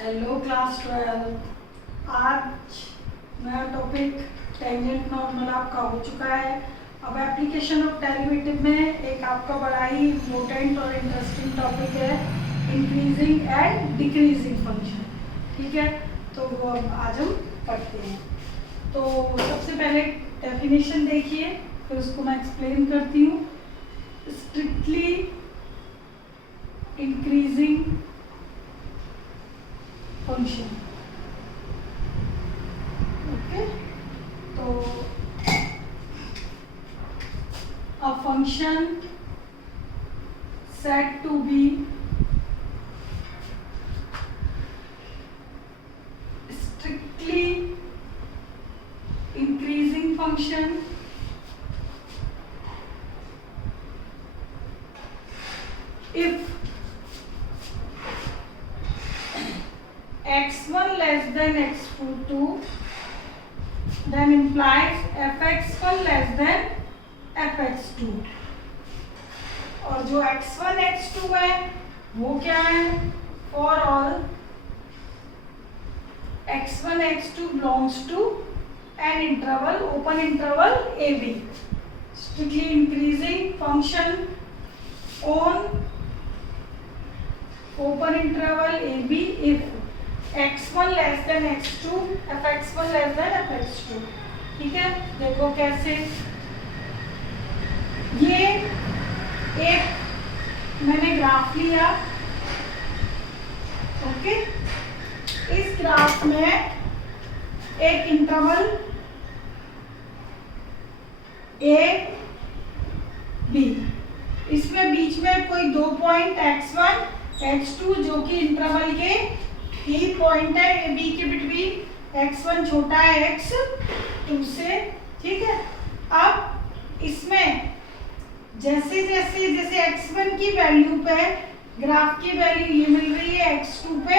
Hello class 12। आज नया topic tangent normal आपका हो चुका है। अब एप्लीकेशन ऑफ डेरिवेटिव में एक आपका बड़ा ही इम्पोर्टेंट और इंटरेस्टिंग टॉपिक है इंक्रीजिंग एंड डिक्रीजिंग फंक्शन। ठीक है, तो वो अब आज हम पढ़ते हैं। तो सबसे पहले डेफिनेशन देखिए, फिर उसको मैं एक्सप्लेन करती हूँ। Strictly increasing function. ओके, तो a function said to be strictly increasing function if x1 less than x2 then implies fx1 less than fx2। और जो x1 x2 है वो क्या है? For all x1 x2 belongs to an interval, open interval AB, strictly increasing function on open interval AB if x1 less than x2 fx1 less than fx2। ठीक है, देखो कैसे। ये एक मैंने ग्राफ लिया। ओके, इस ग्राफ में एक इंटरवल ए बी, इसमें बीच में कोई दो पॉइंट x1 x2 जो कि इंटरवल के ही पॉइंट है ए बी के बिटवीन। x1 छोटा है x2 से। ठीक है, अब इसमें जैसे जैसे जैसे x1 की वैल्यू पे ग्राफ की वैल्यू ये मिल रही है, x2 पे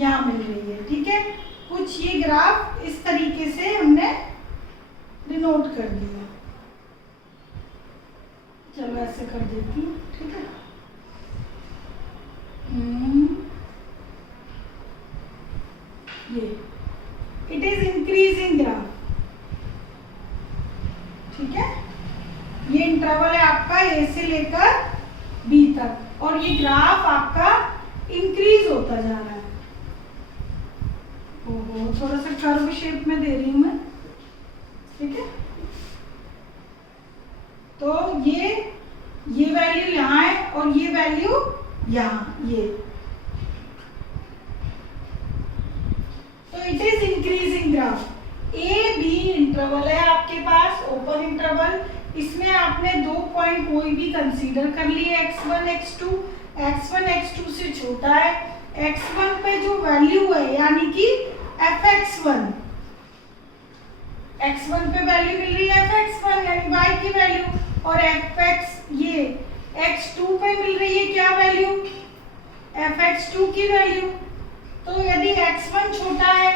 यहाँ मिल रही है। ठीक है, कुछ ये ग्राफ इस तरीके से हमने डिनोट कर दिया। चलो ऐसे कर देती हूँ। ठीक है, ये इट इज इंक्रीजिंग ग्राफ। ठीक है, ये इंटरवल है आपका ए से लेकर बी तक और ये ग्राफ आपका इंक्रीज होता जा रहा है। ओहो, थोड़ा सा कर्व शेप में दे रही हूं मैं। ठीक है, तो ये वैल्यू यहाँ है और ये वैल्यू यहाँ, ये तो it is increasing graph. A B interval है आपके पास, ओपन इंटरवल। इसमें आपने दो पॉइंट कोई भी कंसीडर कर लिए, x1 x2। x1 x2 से छोटा है। x1 पे जो वैल्यू है यानी कि fx1, x1 पे वैल्यू मिल रही है fx1 यानी y की वैल्यू, और fx ये x2 पे मिल रही है क्या वैल्यू? fx2 की वैल्यू। तो यदि x1 छोटा है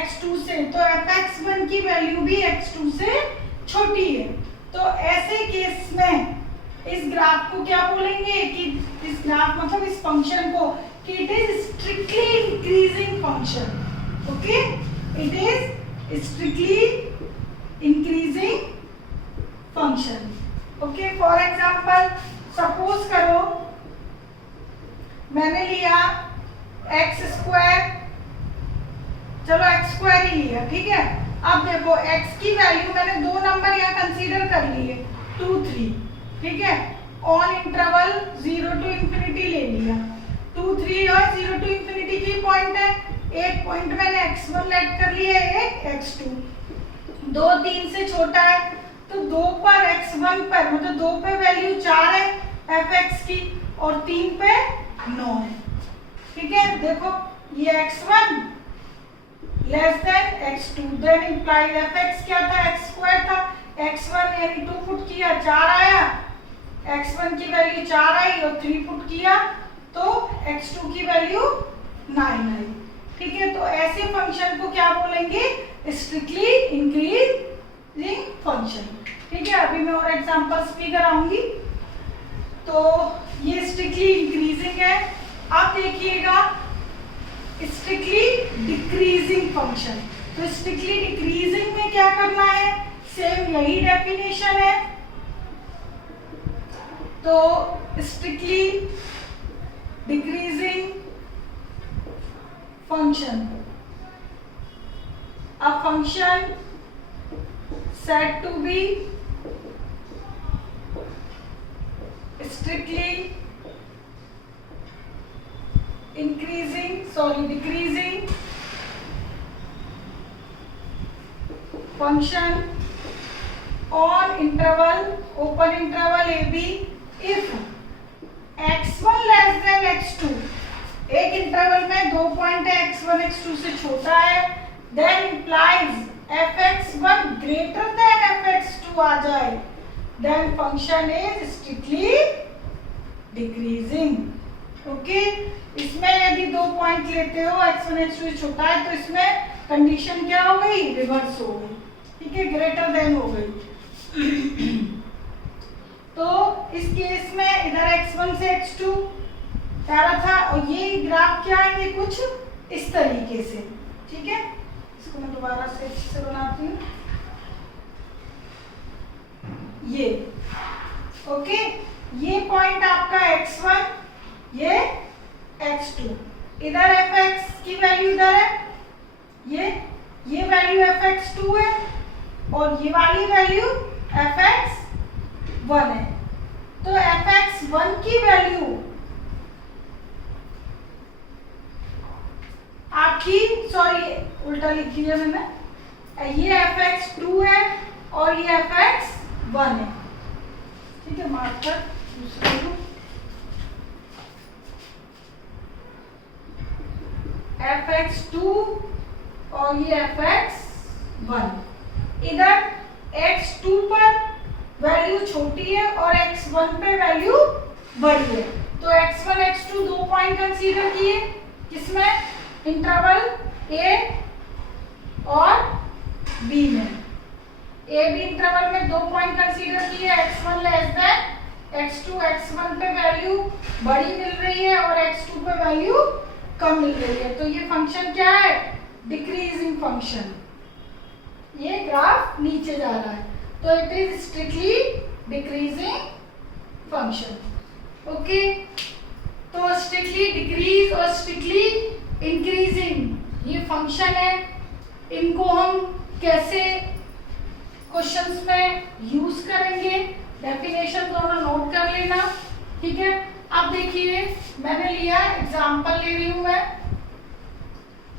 x2 से तो fx1 की वैल्यू भी x2 से छोटी है। तो ऐसे केस में इस ग्राफ को क्या बोलेंगे कि इस ग्राफ मतलब इस फंक्शन को कि it is strictly increasing function. Okay, it is strictly increasing function. Okay, for example suppose करो मैंने लिया एक्स स्क्वायर, चलो एक्स स्क्वायर ही लिया। ठीक है, अब देखो x की वैल्यू मैंने दो नंबर यहाँ कंसीडर कर लिए 2 3। ठीक है, ऑन इंटरवल 0 to इंफिनिटी ले लिया। 2 3 और 0 to इंफिनिटी की पॉइंट है। एक पॉइंट मैंने x1 लेट कर लिया, एक x2। 2 3 से छोटा है तो 2 पर x1 पर मतलब 2 पे वैल्यू 4 है fx की और 3 पे 9 है। ठीक है, देखो ये x1 less than x2 then implies fx क्या था? x स्क्वायर था। x1 यानी 2 पुट किया 4 आया, x1 की वैल्यू 4 आई और 3 पुट किया तो x2 की वैल्यू 9 आई। ठीक है, तो ऐसे फंक्शन को क्या बोलेंगे? Strictly increasing function. ठीक है, अभी मैं और एग्जांपल्स भी कराऊंगी। तो ये स्ट्रिक्टली इंक्रीजिंग है। अब देखिएगा स्ट्रिक्टली डिक्रीजिंग फंक्शन। तो स्ट्रिक्टली डिक्रीजिंग में क्या करना है, सेम यही डेफिनेशन है। तो strictly decreasing function, a function said to be strictly decreasing function on interval open interval ab if x1 less than x2, एक इंटरवल में 2 पॉइंट है, x1 x2 से छोटा है, then implies fx1 greater than fx2 आ जाए, then function is strictly decreasing। Okay, इसमें यदि 2 point लेते हो, x1 x2 से छोटा है, तो इसमें कंडीशन क्या हो गई, रिवर्स हो गई, ठीक है, ग्रेटर देन हो गई। तो इस केस में इधर x1 से x2 प्यारा था, और ये ग्राफ क्या है, ये कुछ इस तरीके से, ठीक है। इसको मैं दोबारा से अच्छे से बनाती हूँ, ये ओके, ये पॉइंट आपका x1, ये x2, इधर fx की वैल्यू इधर है, ये वैल्यू fx2 है, और ये वाली वैल्यू fx1 है। तो fx1 की वैल्यू आपकी, सॉरी उल्टा लिखी है मैंने, ये fx2 है और ये fx1 है, ठीक है। मार्कर दूसरा लूं, fx2 और ये fx1, इधर x2 पर वैल्यू छोटी है और x1 पे वैल्यू बड़ी है। तो x1 x2 दो पॉइंट कंसीडर किए, किसमें, इंटरवल a और b में। a b इंटरवल में 2 पॉइंट कंसीडर किए, x1 less than x2, x1 पे वैल्यू बड़ी मिल रही है और x2 पे वैल्यू कम मिल रही है। तो ये फंक्शन क्या है, डिक्रीजिंग फंक्शन, ये ग्राफ नीचे जा रहा है, तो it is strictly decreasing function. Okay, तो स्ट्रिक्टली डिक्रीज और स्ट्रिक्टली इंक्रीजिंग ये फंक्शन है, इनको हम कैसे क्वेश्चंस में यूज करेंगे, डेफिनेशन दोनों नोट कर लेना, ठीक है। अब देखिए, मैंने लिया एग्जांपल ले रही हूं मैं,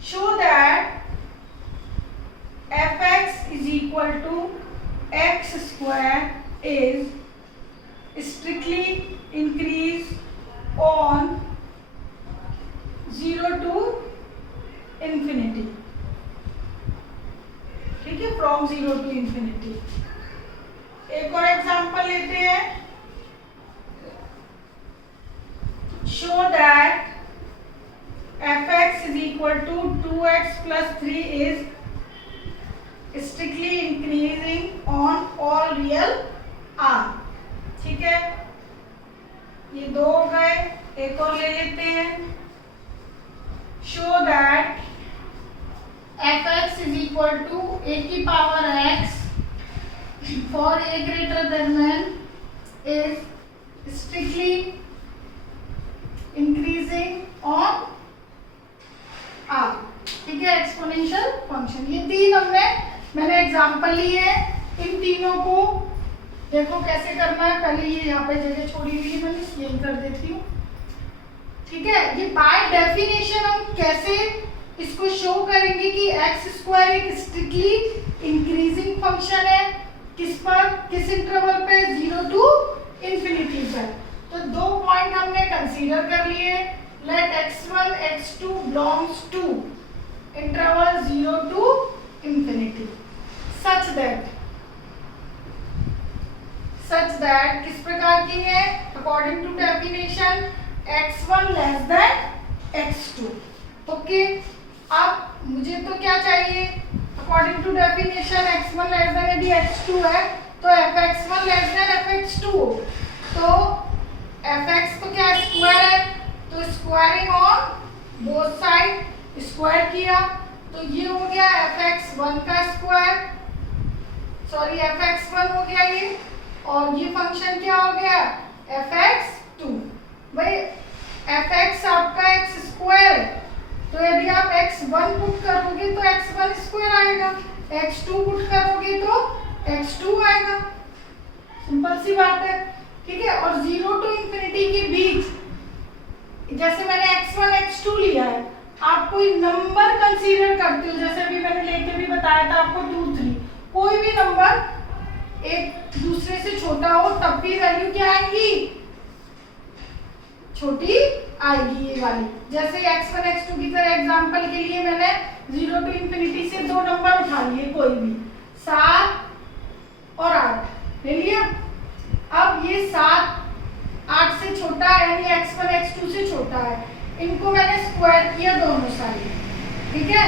show that fx is equal to x square is strictly increase on 0 to infinity, ठीक है, फ्रॉम 0 to infinity। एक और एग्जांपल लेते हैं, show that fx is equal to 2x plus 3 is strictly increasing on all real r, ठीक है। ये दो हो गए, एक और ले लेते हैं, show that fx is equal to a की power x for a greater than is strictly increasing on r, ठीक है, एक्सपोनेंशियल फंक्शन। ये तीन मैंने एग्जांपल लिए हैं, इन तीनों को देखो कैसे करना है। पहले ये यहाँ पे जगह छोड़ी हुई है, मैंने यही कर देती हूँ, ठीक है। ये बाय डेफिनेशन हम कैसे इसको शो करेंगे कि एक्स स्क्वायर एक स्ट्रिक्टली इंक्रीजिंग फंक्शन है, किस पर, किस इंटरवल पे, 0 टू इंफिनिटी पर। तो 2 पॉइंट हमने कंसीडर कर लिए, let x1 x2 belongs to interval 0 to infinity, such that किस प्रकार की है, according to definition x1 less than x2। Okay, अब मुझे तो क्या चाहिए, according to definition x1 less than यदि x2 है तो fx1 लेस देन fx2, तो fx तो क्या स्क्वायर है, तो squaring on both side square किया तो ये हो गया fx1 का स्क्वायर, सॉरी fx1 हो गया ये, और ये फंक्शन क्या हो गया fx2। भाई fx आपका x स्क्वायर, तो यदि आप x1 पुट करोगे तो x1 स्क्वायर आएगा, x2 पुट करोगे तो x2 आएगा, सिंपल सी बात है, ठीक है। और 0 टू इंफिनिटी के बीच जैसे मैंने x1 x2 लिया है, आप कोई नंबर कंसीडर करते हो, जैसे अभी मैंने लेके भी बताया था आपको 2 3, कोई भी नंबर एक दूसरे से छोटा हो तब भी वैल्यू क्या आएगी, छोटी आएगी ये वाली। जैसे x1 x2 की तरह एग्जांपल के लिए मैंने 0 टू इंफिनिटी से दो नंबर उठा लिए, कोई भी 7 और 8 ले लिया। अब ये 7 8 से छोटा है यानी x1 x2 से छोटा है, इनको मैंने स्क्वायर किया दोनों साइड, ठीक है।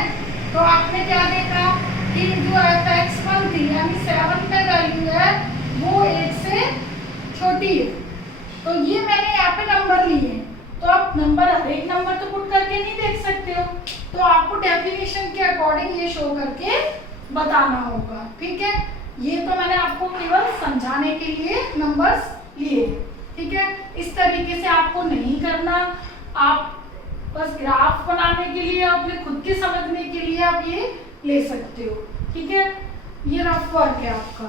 तो आपने क्या देखा कि जो fx1 थी यानी 7 पे वैल्यू है वो 8 से छोटी है, तो ये मैंने यहाँ पे नंबर लिए, तो आप नंबर हर एक नंबर तो पुट करके नहीं देख सकते हो, तो आपको डेफिनेशन के अकॉर्डिंग ये शो करके बताना होगा, ठीक है। ये तो मैंने आपको केवल समझाने के लिए नंबर्स लिए, ठीक है। इस तरीके से आपको नहीं करना, आप बस ग्राफ बनाने के लिए, अपने खुद के समझने के लिए आप ये ले सकते हो, ठीक है। ये रफ वर्क है आपका,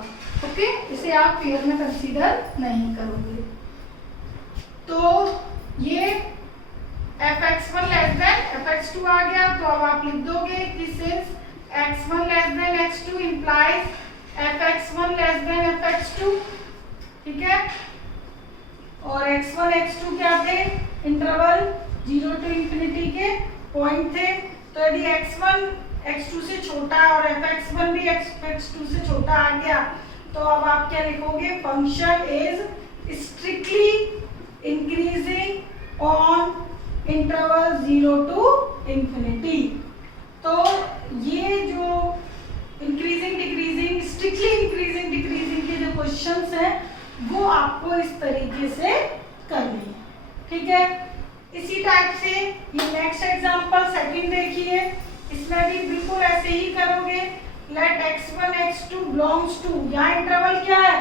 ओके, इसे आप फेयर में कंसीडर नहीं करोगे। तो ये fx1 लेस देन fx2 आ गया, तो अब आप लिख दोगे कि since x1 less than x2 implies fx1 less than fx2, ठीक है। और x1 x2 क्या थे, इंटरवल 0 टू इंफिनिटी के पॉइंट थे, तो यदि x1 x2 से छोटा और fx1 भी fx2 से छोटा आ गया, तो अब आप क्या लिखोगे, function is strictly increasing on interval 0 to infinity. तो ये जो increasing decreasing, strictly increasing decreasing के जो क्वेश्चंस हैं वो आपको इस तरीके से करनी है, ठीक है। इसी टाइप से ये नेक्स्ट एग्जांपल सेकंड देखिए, इसमें भी बिल्कुल ऐसे ही करोगे। Let x1 x2 belongs to, यहाँ इंटरवल क्या है,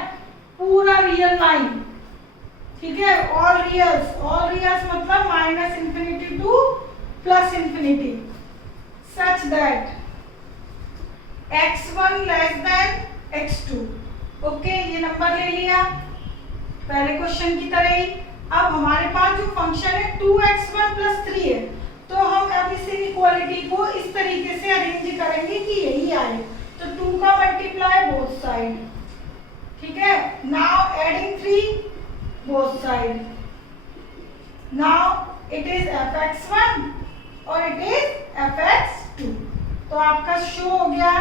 पूरा रियल लाइन, ठीक है, ऑल रियल्स मतलब minus infinity two plus infinity, such that x1 less than x2, okay. ये नंबर ले लिया पहले क्वेश्चन की तरह ही। अब हमारे पास जो फंक्शन है 2x1 प्लस 3 है, तो हम अब इस इनइक्वालिटी को इस तरीके से अरेंज करेंगे कि यही आए, तो 2 का मल्टीप्लाई बोथ साइड, ठीक है। Now adding 3 both side, now it is fx1 और it is fx2, तो आपका शो हो गया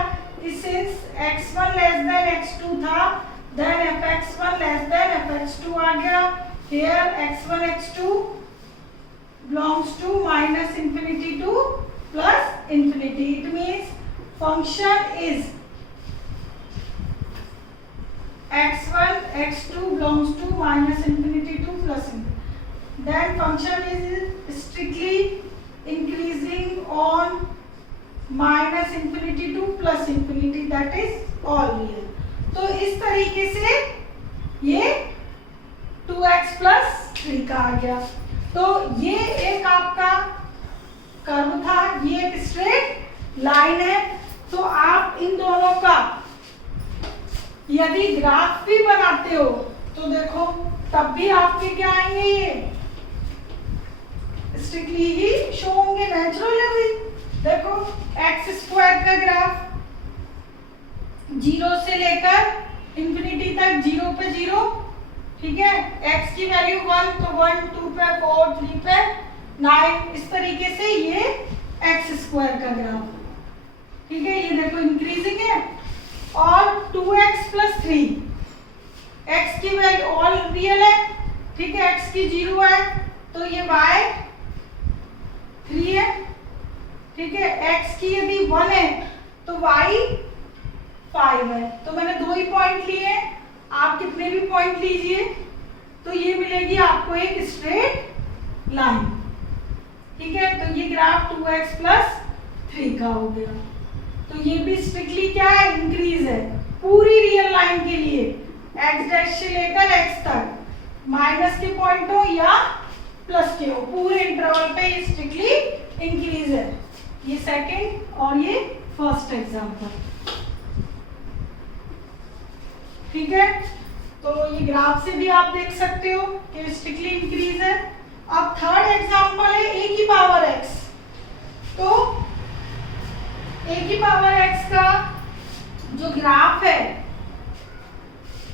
कि since x1 less than x2 था, then fx1 less than fx2 आ गया। here x1 x2 belongs to minus infinity to plus infinity, it means function is x1 x2 belongs to minus infinity to plus infinity, then function is strictly increasing on minus infinity to plus infinity, that is all real। तो इस तरीके से ये 2x plus 3 का आ गया। तो ये एक आपका कर्व था, ये एक स्ट्रेट लाइन है, तो आप इन दोनों का यदि ग्राफ भी बनाते हो तो देखो तब भी आपके क्या आएंगे, ये स्ट्रिक्टली ही शो होंगे, नेचुरल है भाई। देखो एक्स स्क्वायर का ग्राफ 0 से लेकर इंफिनिटी तक 0 पे 0, ठीक है। x की वैल्यू 1 तो 1, 2 पे 4, 3 पे 9, इस तरीके से ये एक्स स्क्वायर का ग्राफ, ठीक है। ये देखो इंक्रीजिंग है। और 2x प्लस 3, x की वैल्यू ऑल रियल है, ठीक है, x की 0 है, तो ये y 3 है, ठीक है। x की यदि 1 है तो y 5 है। तो मैंने 2 ही पॉइंट लिए, आप कितने भी पॉइंट लीजिए तो ये मिलेगी आपको एक स्ट्रेट लाइन, ठीक है। तो ये ग्राफ 2x प्लस 3 का हो गया। तो ये भी स्ट्रिक्टली क्या है, इंक्रीज है पूरी रियल लाइन के लिए, एक्स डैश से लेकर एक्स तक, माइनस के पॉइंट हो या प्लस के हो, पूरे इंटरवल पे ये स्ट्रिक्टली इंक्रीज है। ये सेकंड और ये फर्स्ट एग्जांपल, ठीक है। तो ये ग्राफ से भी आप देख सकते हो कि स्ट्रिक्टली इंक्रीज है। अब थर्ड एग्जांपल है ए की पावर एक्स। तो ए की पावर एक्स का जो ग्राफ है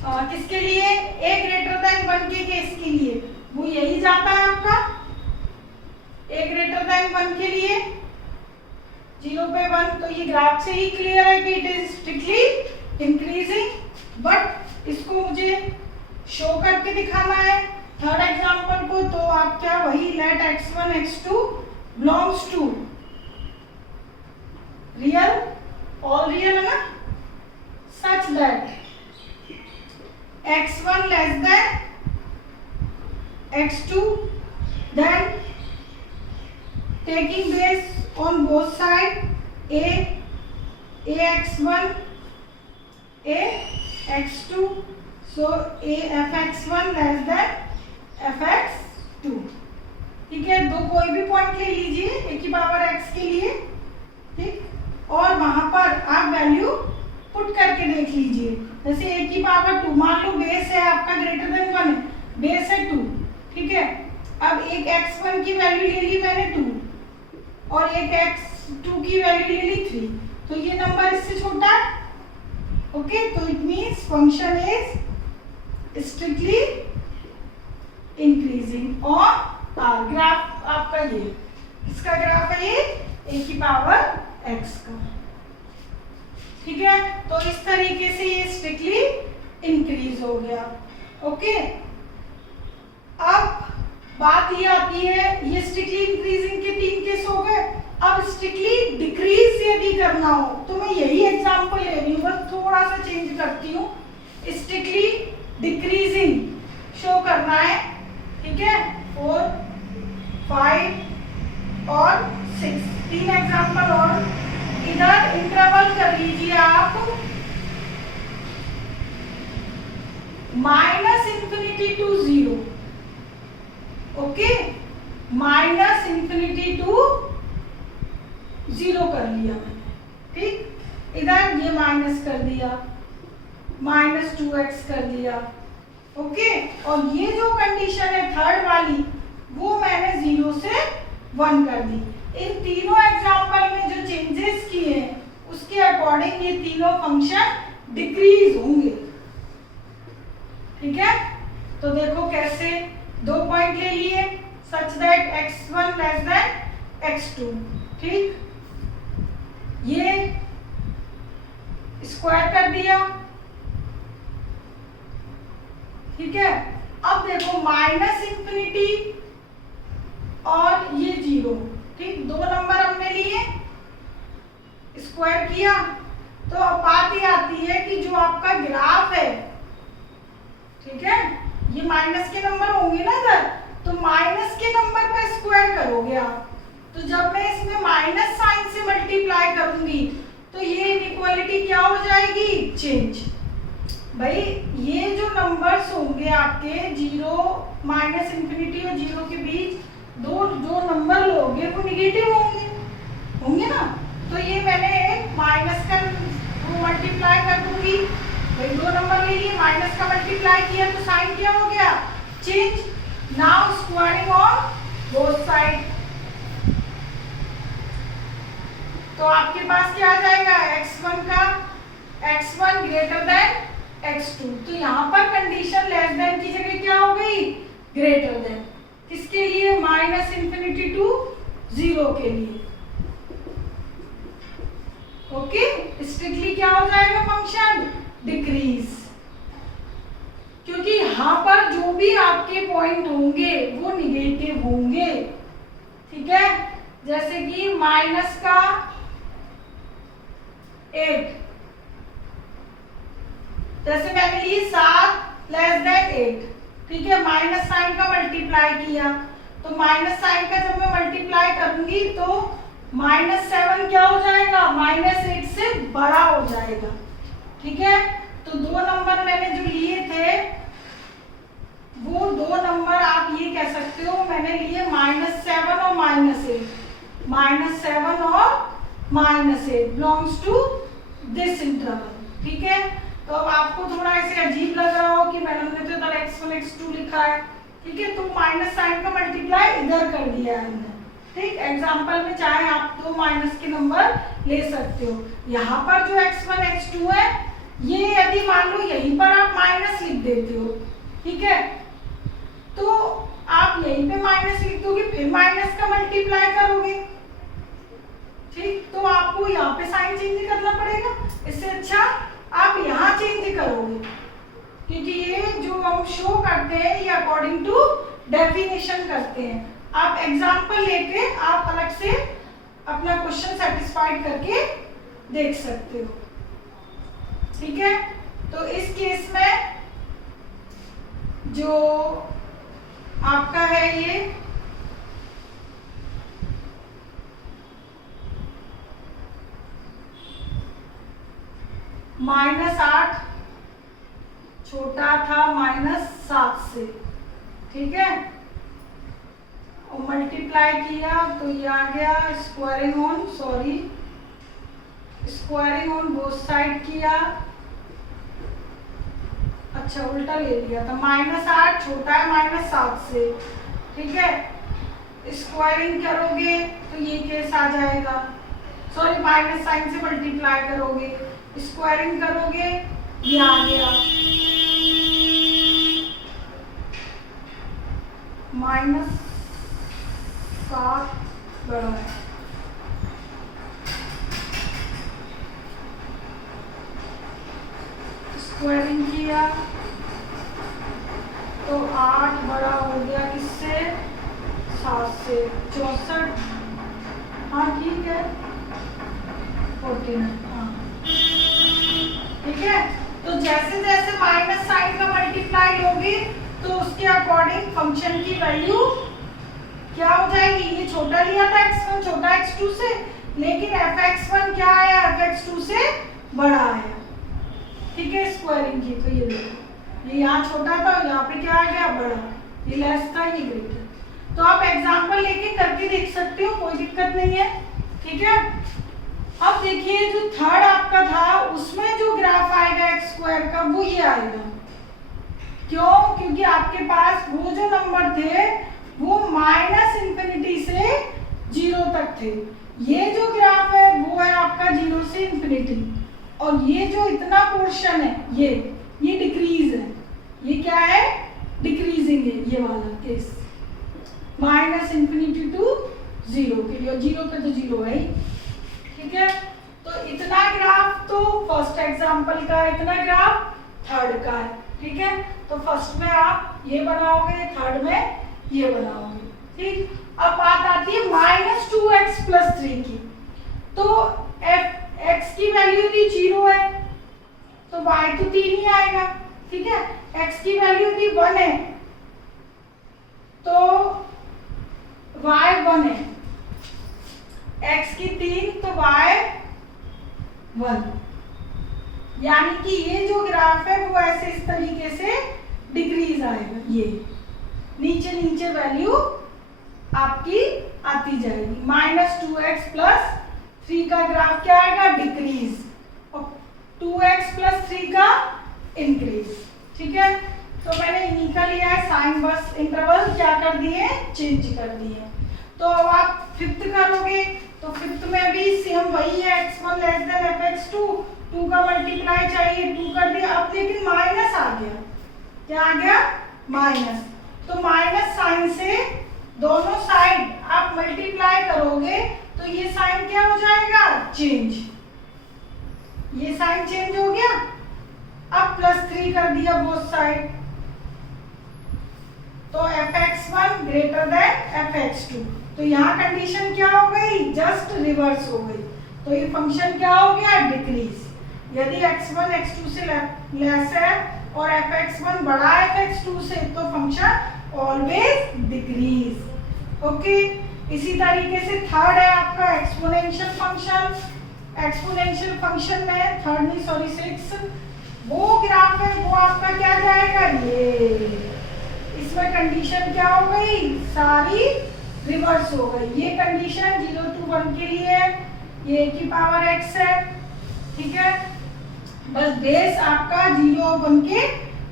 किसके लिए, ए ग्रेटर देन 1 के केस के लिए, वो यही जाता है आपका ए ग्रेटर देन 1 के लिए, 0 पे 1। तो ये ग्राफ से ही क्लियर है कि it is strictly increasing, but इसको मुझे शो करके दिखाना है थर्ड एग्जांपल को। तो आप क्या, वही let x1 x2 belongs to real, all real है ना, such that x1 less than x2, then taking base on both side ax1 ax2, so afx1 less than fx2, ठीक है। दो कोई भी पॉइंट ले लीजिए ए की पावर x के लिए, ठीक, और वहां पर आप वैल्यू पुट करके देख लीजिए। जैसे ए की पावर 2, मान लो बेस है आपका ग्रेटर देन 1 है, बेस है 2, ठीक है। अब एक x1 की वैल्यू ले ली मैंने 2 और एक x2 की वैल्यू ले ली 3, तो ये नंबर इससे छोटा है, ओके। तो it means function is strictly increasing और ग्राफ आपका ये किसका ग्राफ है, ये ए की पावर x का, ठीक है। तो इस तरीके से ये स्ट्रिक्टली इंक्रीज हो गया, ओके। अब बात ये आती है, ये स्ट्रिक्टली इंक्रीजिंग के 3 केस हो गए। अब स्ट्रिक्टली डिक्रीज यदि करना हो तो मैं यही एग्जांपल ले रही हूँ, बस थोड़ा सा चेंज करती हूँ। स्ट्रिक्टली डिक्रीजिंग शो करना है, ठीक है। 4, 5 और 6, 3 एग्जांपल और इधर इंटरवल कर लीजिए आप -∞ to 0, ओके, -∞ to 0 कर लिया मैंने, ठीक। इधर ये माइनस कर दिया, -2x कर दिया, ओके। और ये जो कंडीशन है थर्ड वाली, वो मैंने 0 से 1 कर दी। इन तीनों एग्जांपल में जो चेंजेस किए हैं उसके अकॉर्डिंग ये तीनों फंक्शन डिक्रीज होंगे, ठीक है। तो देखो कैसे, 2 पॉइंट ले लिए सच that x1 less than x2, ठीक, ये स्क्वायर कर दिया, ठीक है। अब देखो -∞ और ये 0, ठीक, 2 नंबर हमने लिए, स्क्वायर किया। तो अब बात ये आती है कि जो आपका ग्राफ है, ठीक है, ये माइनस के नंबर होंगे ना इधर, तो माइनस के नंबर का स्क्वायर करोगे आप। तो जब मैं इसमें माइनस साइन से मल्टीप्लाई करूंगी तो ये इनइक्वालिटी क्या हो जाएगी, चेंज। भाई ये जो नंबर्स होंगे आपके 0, -∞ और 0 के बीच दो जो नंबर लोगे वो निगेटिव होंगे ना। तो ये मैंने माइनस का मल्टीप्लाई कर दूंगी, भाई 2 नंबर ले लिए, माइनस का मल्टीप्लाई किया तो साइन क्या हो गया, change. Now squaring on both side, तो आपके पास क्या आ जाएगा, x1 ग्रेटर देन x2। तो यहाँ पर कंडीशन लेस देन की जगह क्या हो गई, ग्रेटर देन, किसके लिए, -∞ to 0 के लिए, ओके। स्ट्रिक्टली क्या हो जाएगा फंक्शन, डिक्रीज, क्योंकि यहाँ पर जो भी आपके पॉइंट होंगे वो निगेटिव होंगे, ठीक है। जैसे कि माइनस का 8, जैसे मैंने ली 7 लेस देन 8, ठीक है, माइनस साइन का मल्टीप्लाई किया, तो माइनस साइन का जब मैं मल्टीप्लाई करूंगी तो -7 क्या हो जाएगा, -8 से बड़ा हो जाएगा। ठीक है, तो दो नंबर मैंने जो लिए थे वो दो नंबर आप ये कह सकते हो मैंने लिए -7 और -8, -7 और -8 बिलोंग्स टू दिस इंटरवल। ठीक है, तो अब आपको थोड़ा ऐसे अजीब लग रहा हो कि मैडम ने तो इधर x1 x2 लिखा है। ठीक है, तो माइनस साइन का मल्टीप्लाई इधर कर दिया है हमने। ठीक, एग्जाम्पल में चाहे आप दो माइनस के नंबर ले सकते हो। यहाँ पर जो x1 x2 है ये यदि मान लो यहीं पर आप माइनस लिख देते हो, ठीक है, तो आप यहीं पे माइनस लिख दोगे फिर माइनस का मल्टीप्लाई करोगे। ठीक, तो आपको यहाँ पे साइन चेंज करना पड़ेगा, इससे अच्छा आप यहाँ चेंज करोगे, क्योंकि ये जो हम शो करते हैं ये अकॉर्डिंग टू डेफिनेशन करते हैं। आप एग्जाम्पल लेके आप अलग से अपना क्वेश्चन सेटिस्फाइड करके देख सकते हो। ठीक है, तो इस केस में जो आपका है ये -8 छोटा था -7 से। ठीक है, और मल्टीप्लाई किया तो ये आ गया स्क्वायरिंग ऑन बोथ साइड किया। अच्छा उल्टा ले लिया था, -8 छोटा है -7 से। ठीक है, स्क्वायरिंग करोगे तो ये केस आ जाएगा, सॉरी माइनस साइन से मल्टीप्लाई करोगे, स्क्वायरिंग करोगे ये आ गया -7 बड़ा है। स्क्वायरिंग किया तो 8 बड़ा हो गया किससे, 7 से, 64। हाँ ठीक है, 14। हाँ ठीक है, तो जैसे जैसे माइनस साइन का मल्टीप्लाई लोगे तो उसके अकॉर्डिंग फंक्शन की वैल्यू क्या हो जाएगी। ये छोटा लिया था x1 छोटा x2 से, लेकिन fx1 क्या आया, fx2 से बड़ा आया। ठीक है, स्क्वायरिंग की तो ये देखो ये यहाँ छोटा था यहाँ पे क्या आ गया, बड़ा, ये लेस था ये ग्रेटर। तो आप एग्जांपल लेके करके देख सकते हो, कोई दिक्कत नहीं है। ठीक है, अब देखिए जो थर्ड आपका था उसमें जो ग्राफ आएगा एक्स स्क्वायर का वो ये आएगा। क्यों, क्योंकि आपके पास वो जो नंबर थे वो -इंफिनिटी से 0 तक थे। ये जो ग्राफ है वो है आपका 0 से इंफिनिटी, और ये जो इतना पोर्शन है ये डिक्रीज है। ये क्या है, डिक्रीजिंग है ये वाला केस, -इंफिनिटी टू 0 के लिए, 0 पे तो 0 है ही। ठीक है, तो इतना ग्राफ तो फर्स्ट एग्जांपल का, इतना ग्राफ थर्ड का है। ठीक है, तो फर्स्ट में आप ये बनाओगे, थर्ड में ये बनाओगे। ठीक, अब बात आती है -2x + 3 की। तो x की वैल्यू थी 0 है तो y तो 3 ही आएगा। ठीक है, x की वैल्यू थी 1 है तो y 1 है, x की 3 तो y 1। यानी कि ये जो ग्राफ है वो ऐसे इस तरीके से डिक्रीज आएगा, ये नीचे नीचे वैल्यू आपकी आती जाएगी। -2x + 3 का ग्राफ क्या आएगा, डिक्रीज, और 2x + 3 का इंक्रीज। ठीक है, तो मैंने इन्हीं का लिया है साइन, बस इंटरवल क्या कर दिए, चेंज कर दिए। तो अब आप फिफ्थ करोगे तो फिफ्थ में भी सेम वही है, x1 < fx2, 2 का मल्टीप्लाई चाहिए, 2 कर दिया। अब लेकिन माइनस आ गया, क्या आ गया, माइनस। तो माइनस साइन से दोनों साइड आप मल्टीप्लाई करोगे तो ये साइन क्या हो जाएगा, चेंज, ये साइन चेंज हो गया। अब +3 कर दिया बोथ साइड, तो fx1 > fx2। तो यहाँ कंडीशन क्या हो गई, जस्ट रिवर्स हो गई। तो ये फंक्शन क्या हो गया, डिक्रीज। यदि x1 x2 से लेस है और fx1 बड़ा है fx2 से तो फंक्शन ऑलवेज डिक्रीज। ओके, इसी तरीके से थर्ड है आपका एक्सपोनेंशियल फंक्शन। एक्सपोनेंशियल फंक्शन में थर्ड नहीं सॉरी 6 वो ग्राफ है, वो आपका क्या जाएगा, ये इसमें कंडीशन क्या हो गई, सारी रिवर्स हो गई। ये कंडीशन 0 to 1 के लिए है, ये की पावर x है, ठीक है। बस बेस आपका 0 और 1 के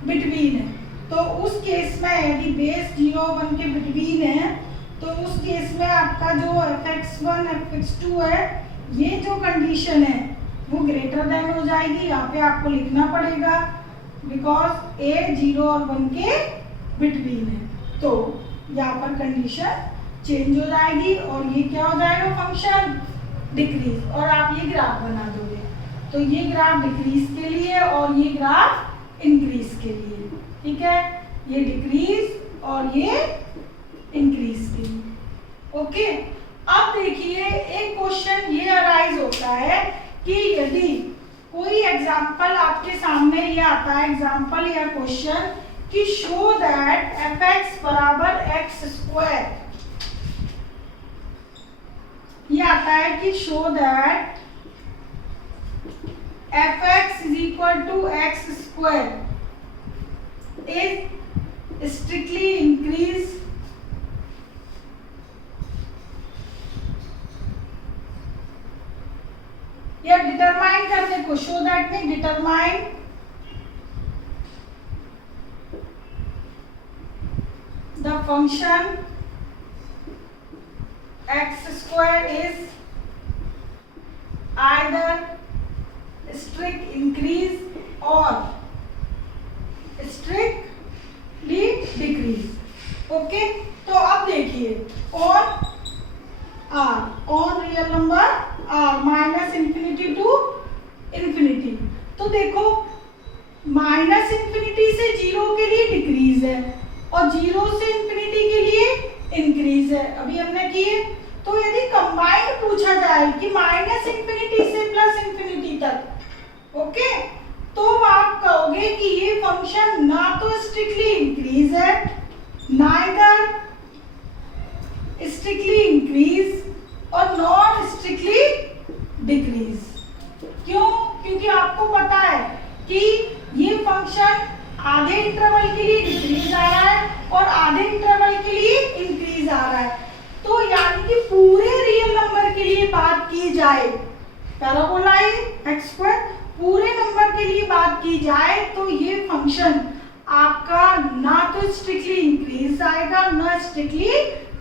बिटवीन है, तो उस केस में यदि बेस 0 और 1 के बिटवीन है तो उस केस में आपका जो fx1 fx2 है, ये जो कंडीशन है वो ग्रेटर देन हो जाएगी। यहाँ पे आपको लिखना पड़ेगा बिकॉज a 0 और 1 के बिटवीन है, तो यहाँ पर कंडीशन चेंज हो जाएगी और ये क्या हो जाएगा, फंक्शन डिक्रीज, और आप ये ग्राफ बना दोगे। तो ये ग्राफ डिक्रीज के लिए और ये ग्राफ इंक्रीज के लिए, ठीक है, ये डिक्रीज और ये इंक्रीज के लिए। ओके, अब देखिए एक क्वेश्चन ये अराइज होता है कि यदि कोई एग्जांपल आपके सामने ये आता है, एग्जांपल या क्वेश्चन कि शो दैट fx बराबर x स्क्वायर, ये आता है कि show that fx is equal to x square is strictly increase या डिटरमाइन करने को, शो दैट में determine the function x square is either strict increase or strictly decrease। Okay, तो अब देखिए on real number r minus infinity to infinity, तो देखो minus infinity से 0 के लिए डिक्रीज है और 0 से इंफिनिटी के लिए इंक्रीज है, अभी हमने किए। तो यदि कंबाइंड पूछा जाए कि माइनस इंफिनिटी से प्लस इंफिनिटी तक, ओके, तो आप कहोगे कि ये फंक्शन ना तो स्ट्रिक्टली इंक्रीज है नाइदर स्ट्रिक्टली इंक्रीज और नॉन स्ट्रिक्टली डिक्रीज। क्यों? क्योंकि आपको पता है कि ये फंक्शन आधे इंटरवल के लिए डिक्रीज आ रहा है और आधे इंटरवल के लिए इंक्रीज आ रहा है। तो यानी कि पूरे रियल नंबर के लिए बात की जाए, पैराबोला एक्स स्क्वायर, पूरे नंबर के लिए बात की जाए तो ये फंक्शन आपका ना तो स्ट्रिक्टली इंक्रीज आएगा ना स्ट्रिक्टली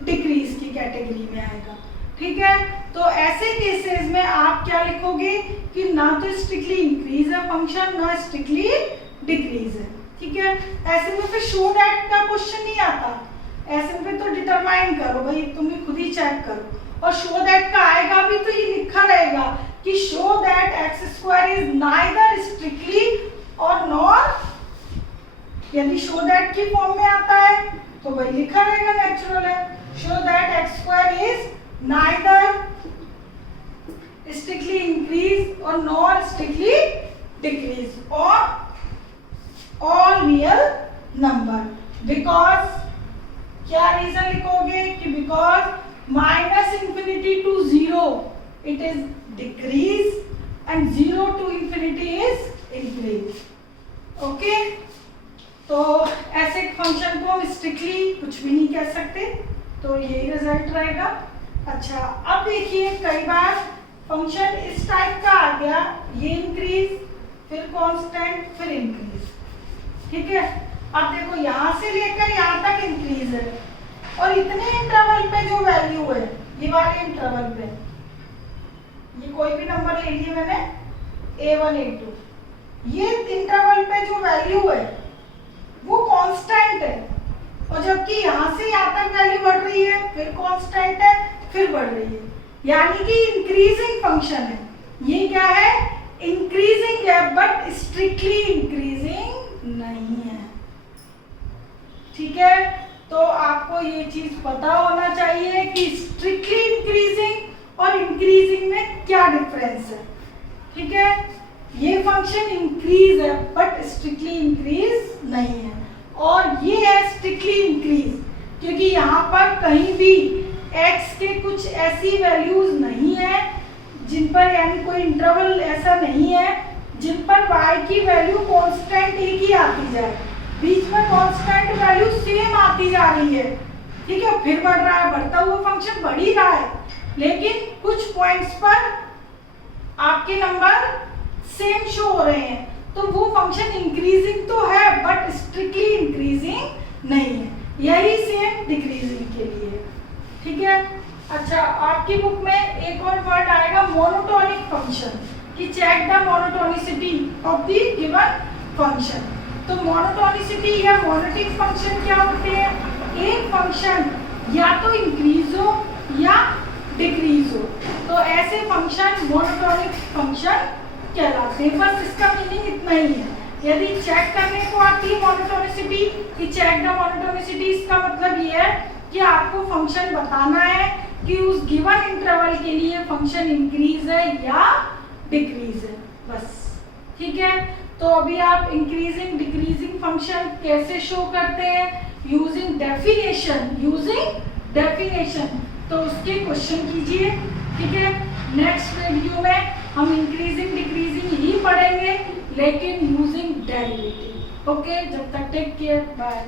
डिक्रीज की कैटेगरी में आएगा, ठीक है। तो ऐसे केसेस में आप क्या लिखोगे कि ना तो स्ट्रिक्टली इंक्रीज है फंक्शन ना स्ट्रिक्टली डिक्रीज है, ठीक है। ऐसे में फिर शो दैट का क्वेश्चन नहीं आता, ऐसे में तो डिटरमाइन करो भाई, तुम्हें खुद ही चेक करो। और शो दैट का आएगा भी तो ये लिखा रहेगा कि show that x square is neither strictly और नॉर, यदि शो दैट की फॉर्म में आता है तो वही लिखा रहेगा, नेचुरल है। Show that x square is neither strictly increase और nor strictly decrease on all real number, because क्या रीजन लिखोगे कि because minus infinity to 0 it is decrease and 0 to infinity is increase. Okay, तो ऐसे function को हम strictly कुछ भी नहीं कह सकते, तो यही रिजल्ट रहेगा। अच्छा, अब देखिए कई बार फंक्शन इस टाइप का आ गया, ये इंक्रीज फिर कांस्टेंट फिर इंक्रीज, ठीक है। अब देखो यहाँ से लेकर यहाँ तक इंक्रीज है और इतने इंटरवल पे जो वैल्यू है, ये वाले इंटरवल पे, ये कोई भी नंबर ले लिए मैंने a1 a2, ये इंटरवल पे जो वैल्यू है वो कांस्टेंट है, और जबकि यहाँ से यहाँ तक वैल्यू बढ़ रही है फिर कांस्टेंट है फिर बढ़ रही है, यानी कि इंक्रीजिंग फंक्शन है। ये क्या है, इंक्रीजिंग है बट स्ट्रिक्टली इंक्रीजिंग नहीं है, ठीक है। तो आपको ये चीज पता होना चाहिए कि स्ट्रिक्टली इंक्रीजिंग और इंक्रीजिंग में क्या डिफरेंस है, ठीक है। ये फंक्शन इंक्रीज है बट स्ट्रिक्टली इंक्रीज नहीं है, और ये है स्ट्रिक्टली इंक्रीज, क्योंकि यहाँ पर कहीं भी x के कुछ ऐसी वैल्यूज नहीं है जिन पर, यानी कोई इंटरवल ऐसा नहीं है जिन पर y की वैल्यू कांस्टेंट एक ही आती जाए, बीच में कांस्टेंट वैल्यू सेम आती जा रही है, ठीक है, फिर बढ़ रहा है, बढ़ता हुआ फंक्शन बढ़ ही रहा है, लेकिन कुछ पॉइंट्स पर आपके नंबर सेम शो हो रहे हैं, तो वो फंक्शन इंक्रीजिंग तो है बट स्ट्रिक्टली इंक्रीजिंग नहीं है। यही सेम डिक्रीजिंग के लिए, ठीक है। अच्छा, आपकी बुक में एक और वर्ड आएगा मोनोटोनिक फंक्शन, कि check the monotonicity of the given function. तो मोनोटोनिसिटी या मोनोटिक फंक्शन क्या होते हैं? एक फंक्शन या तो इंक्रीज हो या डिक्रीज हो, तो ऐसे फंक्शन मोनोटोनिक फंक्शन कहलाते हैं। बस इसका मीनिंग इतना ही है। यदि चेक करने को आती है मोनोटोनिसिटी कि चेक द मोनोटोनिसिटी, इसका मतलब ये है कि आपको फंक्शन बताना है कि उस गिवन इंटरवल के लिए फंक्शन इंक्रीज है या डिक्रीज है, बस, ठीक है। तो अभी आप इंक्रीजिंग डिक्रीजिंग फंक्शन कैसे शो करते हैं? यूजिंग डेफिनेशन, तो उसके क्वेश्चन कीजिए, ठीक है। नेक्स्ट वीडियो में हम इंक्रीजिंग डिक्रीजिंग ही पढ़ेंगे, लेकिन यूजिंग डेरिवेटिव। ओके, जब तक टेक केयर, बाय।